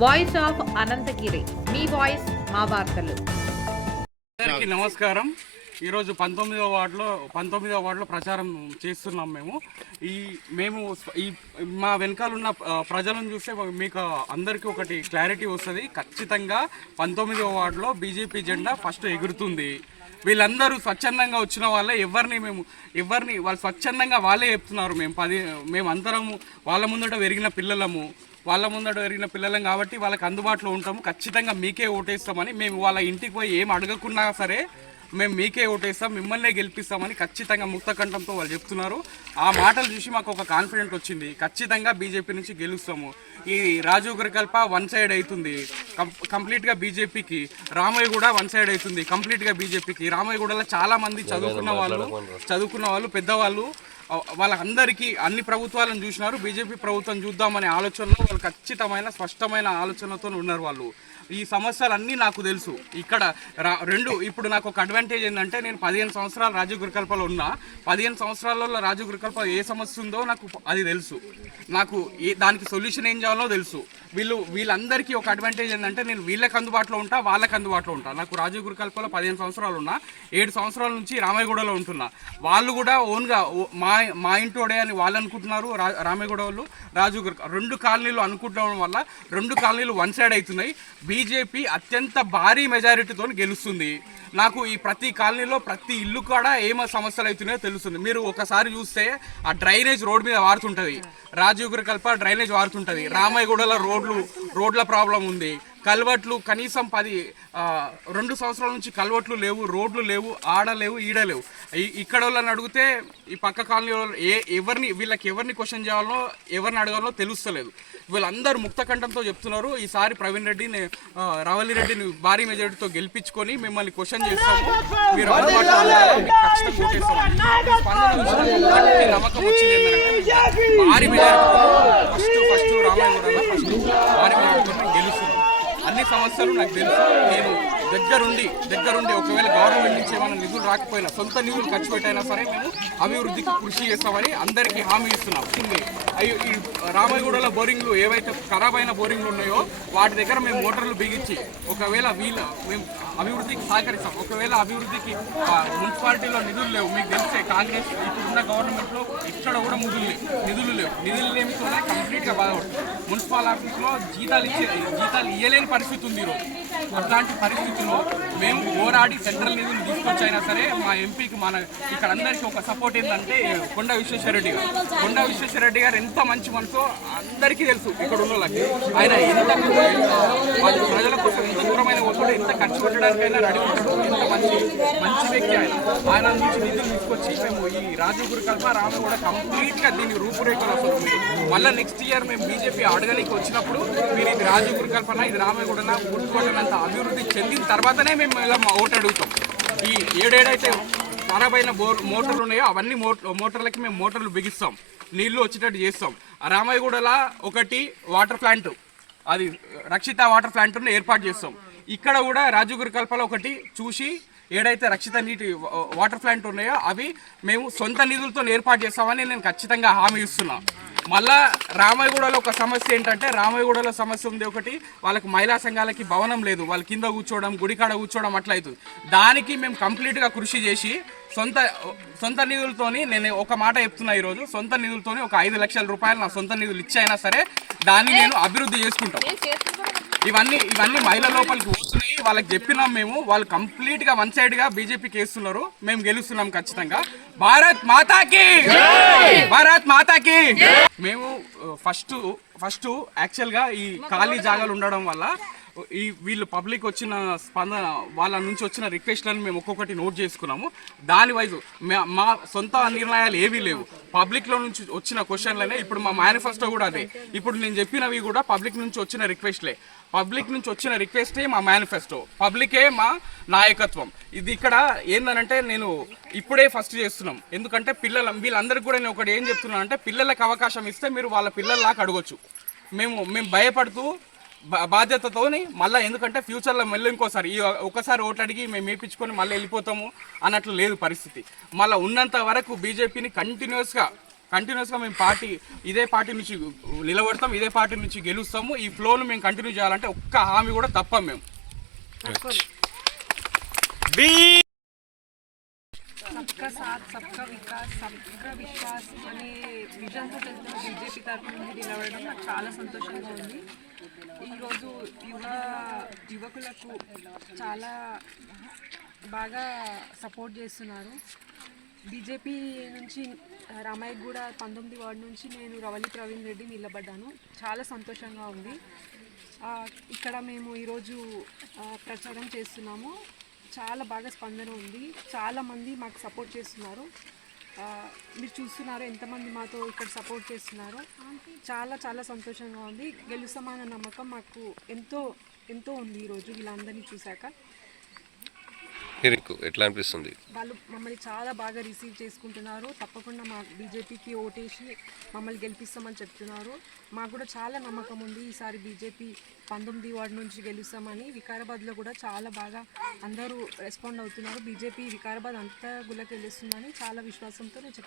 Voice of Ananthagiri, మీ voice మా వార్తలు. అందరికీ నమస్కారం. ఈరోజు 19వ వార్డులో ప్రచారం చేస్తున్నాం. మేము మా వెనకాలన్న ప్రజలను చూస్తే మీకు అందరికీ ఒకటి క్లారిటీ వస్తుంది. ఖచ్చితంగా 19వ వార్డులో బీజేపీ జెండా ఫస్ట్ ఎగురుతుంది. వీళ్ళందరూ స్వచ్ఛందంగా వచ్చిన వాళ్ళే, ఎవరిని వాళ్ళు స్వచ్ఛందంగా వాళ్ళే చెప్తున్నారు. మేమందరము వాళ్ళ ముందట పెరిగిన పిల్లలం కాబట్టి వాళ్ళకి అందుబాటులో ఉంటాము. ఖచ్చితంగా మీకే ఓటేస్తామని మేము వాళ్ళ ఇంటికి పోయి ఏం అడగకున్నా సరే మేము మీకే ఓటేస్తాం, మిమ్మల్నే గెలిపిస్తామని ఖచ్చితంగా ముక్తకంఠంతో వాళ్ళు చెప్తున్నారు. ఆ మాటలు చూసి మాకు ఒక కాన్ఫిడెంట్ వచ్చింది. ఖచ్చితంగా బీజేపీ నుంచి గెలుస్తాము. ఈ రాజీవ్ గృహకల్ప వన్ సైడ్ అవుతుంది కంప్లీట్గా బీజేపీకి, రామయ్యగూడ వన్ సైడ్ అవుతుంది కంప్లీట్గా బీజేపీకి. రామయ్యగూడలో చాలామంది చదువుకున్న వాళ్ళు పెద్దవాళ్ళు వాళ్ళందరికీ అన్ని ప్రభుత్వాలను చూసినారు. బీజేపీ ప్రభుత్వం చూద్దామనే ఆలోచనలో వాళ్ళు ఖచ్చితమైన స్పష్టమైన ఆలోచనతో ఉన్నారు. వాళ్ళు ఈ సమస్యలన్నీ నాకు తెలుసు. ఇక్కడ ఇప్పుడు నాకు ఒక అడ్వాంటేజ్ ఏంటంటే, నేను 15 సంవత్సరాలు రాజీవ్ గృహకల్పలో ఉన్నా. 15 సంవత్సరాలలో రాజీవ్ గృహకల్ప ఏ సమస్య ఉందో నాకు అది తెలుసు. నాకు దానికి సొల్యూషన్ ఏం చేయాలో తెలుసు. వీళ్ళందరికీ ఒక అడ్వాంటేజ్ ఏంటంటే, నేను వీళ్ళకి అందుబాటులో ఉంటా, వాళ్ళకి అందుబాటులో ఉంటా. నాకు రాజీవ్ గృహకల్పలో 15 సంవత్సరాలు ఉన్నా, 7 సంవత్సరాల నుంచి రామయ్యగూడలో ఉంటున్నా. వాళ్ళు కూడా ఓన్గా మా ఇంటోడే అని వాళ్ళు అనుకుంటున్నారు. రామయ్యగూడ వాళ్ళు రాజీవ్ గృహ 2 కాలనీలు అనుకుంటడం వల్ల 2 కాలనీలు వన్ సైడ్ అవుతున్నాయి. బీజేపీ అత్యంత భారీ మెజారిటీతో గెలుస్తుంది. నాకు ఈ ప్రతి కాలనీలో ప్రతి ఇల్లు కూడా ఏమో సమస్యలు అవుతున్నాయో తెలుస్తుంది. మీరు ఒకసారి చూస్తే ఆ డ్రైనేజ్ రోడ్ మీద వారుతుంటుంది, రాజీవ్ గృహకల్ప డ్రైనేజ్ వారుతుంటుంది. రామయ్యగూడలో రోడ్ల ప్రాబ్లం ఉంది. కల్వర్ట్లు కనీసం 2 సంవత్సరాల నుంచి కల్వర్ట్లు లేవు, రోడ్లు లేవు, ఆడలేవు, ఈడలేవు. ఇక్కడ వాళ్ళని అడిగితే ఈ పక్క కాలనీ వీళ్ళకి ఎవరిని క్వశ్చన్ చేయాలో, ఎవరిని అడగాలో తెలుస్తలేదు. వీళ్ళందరూ ముక్తకంఠంతో చెప్తున్నారు. ఈసారి ప్రవీణ్ రెడ్డిని, రావలి రెడ్డిని భారీ మెజారిటీతో గెలిపించుకొని మిమ్మల్ని క్వశ్చన్ చేస్తాము, మీరు నమ్మకం వచ్చింది ఏంటంటే భారీ మెజారిటీ ఫస్ట్ రామయ్యగూడలో భారీ మెజారిటీతో గెలుస్తుంది. అన్ని సమస్యలు నాకు తెలుసు. నేను దగ్గరుండి ఒకవేళ గవర్నమెంట్ నుంచి ఏమైనా నిధులు రాకపోయినా, సొంత నిధులు ఖర్చు పెట్టైనా సరే మేము అభివృద్ధికి కృషి చేస్తామని అందరికీ హామీ ఇస్తున్నాం. ఈ రామయ్యగూడలో బోరింగ్లు ఏవైతే ఖరాబ్ అయిన బోరింగ్లు ఉన్నాయో వాటి దగ్గర మేము మోటార్లు బిగించి ఒకవేళ మేము అభివృద్ధికి సహకరిస్తాం. ఒకవేళ అభివృద్ధికి మున్సిపాలిటీలో నిధులు లేవు, మీకు తెలిసే కాంగ్రెస్ ఇప్పుడున్న గవర్నమెంట్లో ఇక్కడ కూడా నిధులు లేవు. నిధులు లేమితోనే కంప్లీట్గా బాధపడుతుంది. మున్సిపల్ ఆఫీస్లో జీతాలు ఇవ్వలేని పరిస్థితి ఉంది ఈరోజు. అట్లాంటి పరిస్థితుల్లో మేము పోరాడి సెంట్రల్ నిధులు తీసుకొచ్చైనా సరే మా ఎంపీకి ఇక్కడ అందరికీ ఒక సపోర్ట్ ఏంటంటే కొండా విశ్వేశ్వరరెడ్డి గారు ఎంత మంచి మనసో అందరికీ తెలుసు. ఇక్కడ ఉన్న వాళ్ళకి ఆయన ఎంత ప్రజల కోసం ఎంత దూరమైన పోతాడో, ఎంత ఖర్చు పెట్టడానికైనా రెడీ ఉంటాడు. ఎంత మంచి వ్యక్తి ఆయన నుంచి నిధులు తీసుకొచ్చి మేము ఈ రాజీవ్ గృహకల్ప రామయ్యగూడ కంప్లీట్గా దీని రూపురేఖలు వస్తుంది. మళ్ళీ నెక్స్ట్ ఇయర్ మేము బీజేపీ అడగడానికి వచ్చినప్పుడు మీరు ఇది రాజీవ్ గృహకల్పన, ఇది రామయ్యగూడన గుర్తుపట్టినంత అభివృద్ధి చెందిన తర్వాతనే మేము ఇలా ఓటు అడుగుతాం. ఈ ఏడైతే ఖరాబ్ అయిన మోటార్లు ఉన్నాయో అవన్నీ మోటార్లకి మేము మోటార్లు బిగిస్తాం, నీళ్లు వచ్చేటట్టు చేస్తాం. రామయ్యగూడలో ఒకటి వాటర్ ప్లాంట్, అది రక్షిత వాటర్ ప్లాంట్ను ఏర్పాటు చేస్తాం. ఇక్కడ కూడా రాజీవ్ గృహకల్పలో ఒకటి చూసి ఏడైతే రక్షిత నీటి వాటర్ ప్లాంట్ ఉన్నాయో అవి మేము సొంత నిధులతో ఏర్పాటు చేస్తామని నేను ఖచ్చితంగా హామీ ఇస్తున్నా. మళ్ళా రామయ్యగూడలో ఒక సమస్య ఏంటంటే, రామయ్యగూడలో సమస్య ఉంది ఒకటి, వాళ్ళకి మహిళా సంఘాలకి భవనం లేదు, వాళ్ళ కింద కూర్చోవడం, గుడికాడ కూర్చోవడం అట్లా అవుతుంది. దానికి మేము కంప్లీట్గా కృషి చేసి సొంత నిధులతోని, నేను ఒక మాట చెప్తున్నా, ఈరోజు సొంత నిధులతోని ఒక 5 లక్షల రూపాయలు నా సొంత నిధులు ఇచ్చైనా సరే దాన్ని నేను అభివృద్ధి చేసుకుంటాం. ఇవన్నీ మహిళల లోపలికి వస్తున్నాయి. వాళ్ళకి చెప్పినాం మేము, వాళ్ళు కంప్లీట్గా వన్ సైడ్గా బీజేపీకి వేస్తున్నారు. మేము గెలుస్తున్నాం ఖచ్చితంగా. భారత్ మాతాకి. మేము ఫస్ట్ యాక్చువల్గా ఈ ఖాళీ జాగాలు ఉండడం వల్ల వీళ్ళు పబ్లిక్ వచ్చిన స్పందన, వాళ్ళ నుంచి వచ్చిన రిక్వెస్ట్లను మేము ఒక్కొక్కటి నోట్ చేసుకున్నాము. దాని వైజు మా సొంత నిర్ణయాలు ఏవీ లేవు, పబ్లిక్లో నుంచి వచ్చిన క్వశ్చన్లనే. ఇప్పుడు మా మేనిఫెస్టో కూడా అదే. ఇప్పుడు నేను చెప్పినవి కూడా పబ్లిక్ నుంచి వచ్చిన రిక్వెస్ట్లే. పబ్లిక్ నుంచి వచ్చిన రిక్వెస్టే మా మేనిఫెస్టో, పబ్లికే మా నాయకత్వం. ఇది ఇక్కడ ఏందనంటే నేను ఇప్పుడే ఫస్ట్ చేస్తున్నాం. ఎందుకంటే వీళ్ళందరికీ కూడా నేను ఒకటి ఏం చెప్తున్నాను అంటే, పిల్లలకు అవకాశం ఇస్తే మీరు వాళ్ళ పిల్లల్లాగా అడగొచ్చు. మేము భయపడుతూ బాధ్యతతోని మళ్ళీ, ఎందుకంటే ఫ్యూచర్లో మళ్ళీ ఇంకోసారి ఒకసారి ఓటు అడిగి మేము వేయించుకొని మళ్ళీ వెళ్ళిపోతాము అన్నట్లు లేదు పరిస్థితి. మళ్ళీ ఉన్నంత వరకు బీజేపీని కంటిన్యూస్గా కంటిన్యూస్గా మేము ఇదే పార్టీ నుంచి నిలబడతాం, ఇదే పార్టీ నుంచి గెలుస్తాము. ఈ ఫ్లోను మేము కంటిన్యూ చేయాలంటే ఒక్క హామీ కూడా తప్పం మేము. సబ్కా సాత్ సబ్కా వికాస్ సబ్కా విశ్వాస్ అనే విజన్తో వెళ్తున్న బీజేపీ తరఫు నుండి నిలబడడం నాకు చాలా సంతోషంగా ఉంది. ఈరోజు యువకులకు చాలా బాగా సపోర్ట్ చేస్తున్నారు. బీజేపీ నుంచి రామాయగూడ 19 వార్డు నుంచి నేను రవలి ప్రవీణ్ రెడ్డి నిలబడ్డాను. చాలా సంతోషంగా ఉంది. ఇక్కడ మేము ఈరోజు ప్రచారం చేస్తున్నాము. చాలా బాగా స్పందన ఉంది. చాలామంది మాకు సపోర్ట్ చేస్తున్నారు. మీరు చూస్తున్నారు ఎంతమంది మాతో ఇక్కడ సపోర్ట్ చేస్తున్నారు. చాలా చాలా సంతోషంగా ఉంది. గెలుస్తామన్న నమ్మకం మాకు ఎంతో ఉంది. ఈరోజు వీళ్ళందరినీ చూశాక ఎట్లా అనిపిస్తుంది? వాళ్ళు మమ్మల్ని చాలా బాగా రిసీవ్ చేసుకుంటున్నారు. తప్పకుండా మా బీజేపీకి ఓటేసి మమ్మల్ని గెలిపిస్తామని చెప్తున్నారు. మాకు కూడా చాలా నమ్మకం ఉంది ఈసారి బీజేపీ 19 వార్డు నుంచి గెలుస్తామని. వికారాబాద్లో కూడా చాలా బాగా అందరూ రెస్పాండ్ అవుతున్నారు. బీజేపీ వికారాబాద్ అంతా గుళ్ళకి గెలుస్తుందని చాలా విశ్వాసంతో నేను చెప్తున్నాను.